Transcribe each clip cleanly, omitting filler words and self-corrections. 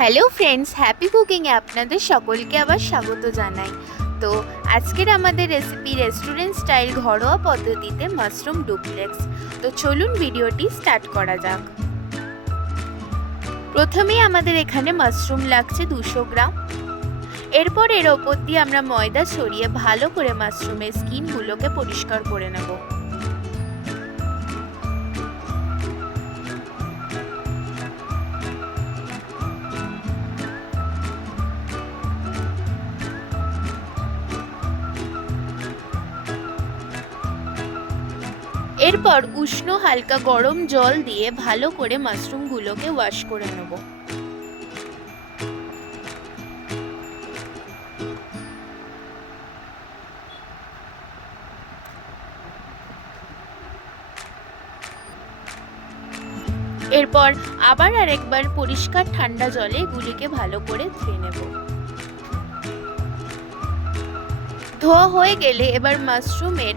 Hello friends, happy কুকিংয়ে আপনাদের সকলকে আবার স্বাগত জানাই। তো আজকের আমাদের রেসিপি রেস্টুরেন্ট স্টাইল ঘরোয়া পদ্ধতিতে মাশরুম ডুপ্লেক্স। তো চলুন ভিডিওটি স্টার্ট করা যাক। প্রথমেই আমাদের এখানে মাশরুম লাগছে 200 গ্রাম। এরপর এর ওপর দিয়ে আমরা ময়দা ছড়িয়ে ভালো করে মাশরুমের স্কিনগুলোকে পরিষ্কার করে নেব। এরপর উষ্ণ হালকা গরম জল দিয়ে ভালো করে মাশরুমগুলোকে ওয়াশ করে নেব। এরপর আবার আরেকবার পরিষ্কার ঠান্ডা জলে এগুলিকে ভালো করে ধুয়ে নেব। ধোয়া হয়ে গেলে এবার মাশরুমের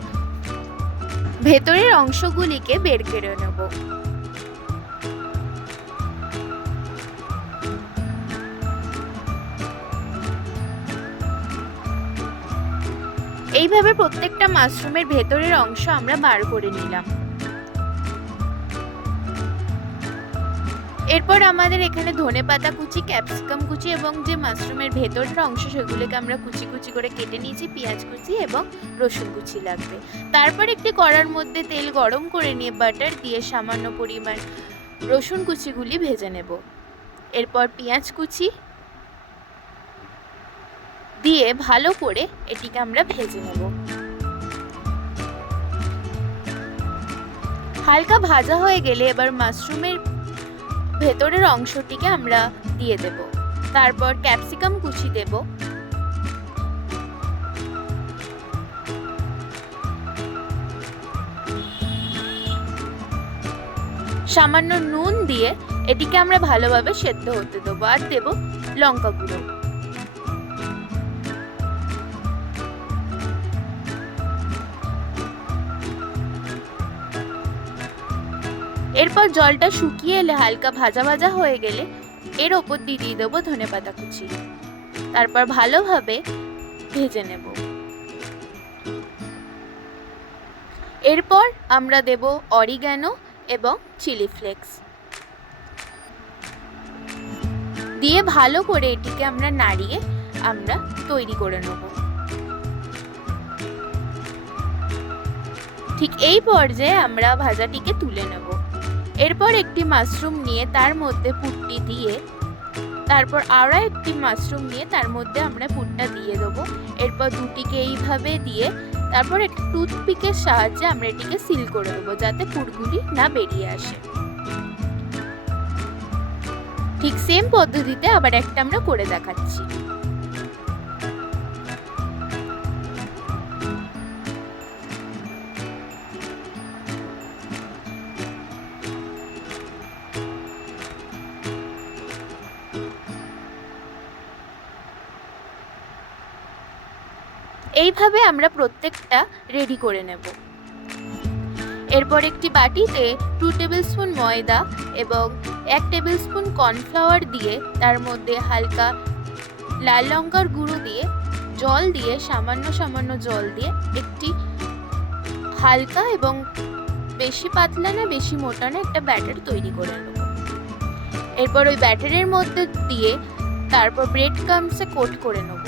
ভেতরের অংশগুলিকে বের করে নেব। এইভাবে প্রত্যেকটা মাশরুমের ভেতরের অংশ আমরা বার করে নিলাম। এরপর আমাদের এখানে ধনেপাতা কুচি, ক্যাপসিকাম কুচি এবং যে মাশরুমের ভেতরের অংশ সেগুলোকে আমরা কুচি কুচি করে কেটে নিয়েছি, পেঁয়াজ কুচি এবং রসুন কুচি লাগবে। তারপর একটি কড়ার মধ্যে তেল গরম করে নিয়ে বাটার দিয়ে সামান্য পরিমাণ রসুন কুচিগুলি ভেজে নেব। এরপর পেঁয়াজ কুচি দিয়ে ভালো করে এটিকে আমরা ভেজে নেব। হালকা ভাজা হয়ে গেলে এবার মাশরুমের ভেতরের অংশটিকে আমরা দিয়ে দেব। তারপর ক্যাপসিকাম কুচি দেব। সামান্য নুন দিয়ে এটিকে আমরা ভালোভাবে সেদ্ধ হতে দেবো। আর দেব লঙ্কা গুঁড়ো। এরপর জলটা শুকিয়ে এলে হালকা ভাজা ভাজা হয়ে গেলে এর ওপর দিয়ে দেবো ধনেপাতা কুচি। তারপর ভালোভাবে ভেজে নেব। এরপর আমরা দেব অরিগ্যানো এবং চিলি ফ্লেক্স দিয়ে ভালো করে এটিকে আমরা নাড়িয়ে আমরা তৈরি করে নেব। ঠিক এই পর্যায়ে আমরা ভাজাটিকে তুলে নেব। এরপর একটি মাশরুম নিয়ে তার মধ্যে পুরটি দিয়ে, তারপর আরও একটি মাশরুম নিয়ে তার মধ্যে আমরা পুরটা দিয়ে দেবো। এরপর দুটিকে এইভাবে দিয়ে তারপর একটি টুথপিকের সাহায্যে আমরা এটিকে সিল করে দেবো যাতে পুরগুলি না বেরিয়ে আসে। ঠিক সেম পদ্ধতিতে আবার একটা আমরা করে দেখাচ্ছি। এইভাবে আমরা প্রত্যেকটা রেডি করে নেব। এরপর একটি বাটিতে 2 টেবিল স্পুন ময়দা এবং 1 টেবিল স্পুন কর্নফ্লাওয়ার দিয়ে তার মধ্যে হালকা লাল লঙ্কার গুঁড়ো দিয়ে জল দিয়ে সামান্য জল দিয়ে একটি হালকা এবং বেশি পাতলা না বেশি মোটা না একটা ব্যাটার তৈরি করে নেব। এরপর ওই ব্যাটারের মধ্যে দিয়ে তারপর ব্রেড ক্রাম্বসে কোট করে নেব।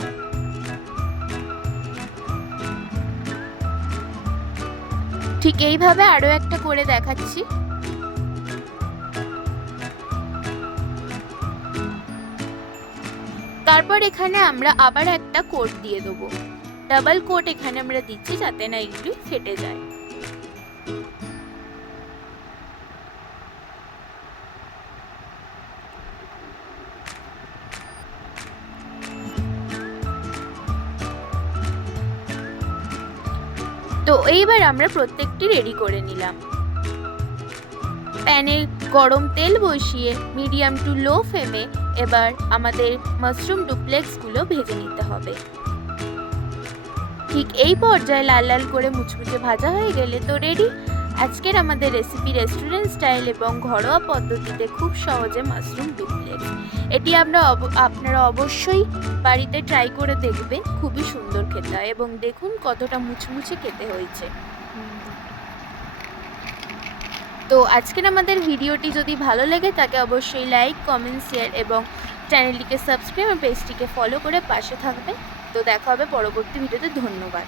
ঠিক এইভাবে আরো একটা করে দেখাচ্ছি। তারপর এখানে আমরা আবার একটা কোট দিয়ে দেবো। ডাবল কোট এখানে আমরা দিচ্ছি যাতে না এগুলি ফেটে যায়। তো এইবার আমরা প্রত্যেকটি রেডি করে নিলাম। প্যানে গরম তেল বসিয়ে মিডিয়াম টু লো ফ্লেমে এবার আমাদের মাশরুম ডুপ্লেক্সগুলো ভেজে নিতে হবে। ঠিক এই পর্যায়ে লাল লাল করে মুচমুচে ভাজা হয়ে গেলে তো রেডি আজকের আমাদের রেসিপি রেস্টুরেন্ট স্টাইল এবং ঘরোয়া পদ্ধতিতে খুব সহজে মাশরুম ডুপ্লেক্স। এটি আপনারা অবশ্যই বাড়িতে ট্রাই করে দেখবেন, খুবই সুন্দর খেতে হয় এবং দেখুন কতটা মুচমুচে খেতে হয়েছে। তো আজকের আমাদের ভিডিওটি যদি ভালো লাগে তাকে অবশ্যই লাইক, কমেন্ট, শেয়ার এবং চ্যানেলটিকে সাবস্ক্রাইব এবং পেজটিকে ফলো করে পাশে থাকবেন। তো দেখা হবে পরবর্তী ভিডিওতে। ধন্যবাদ।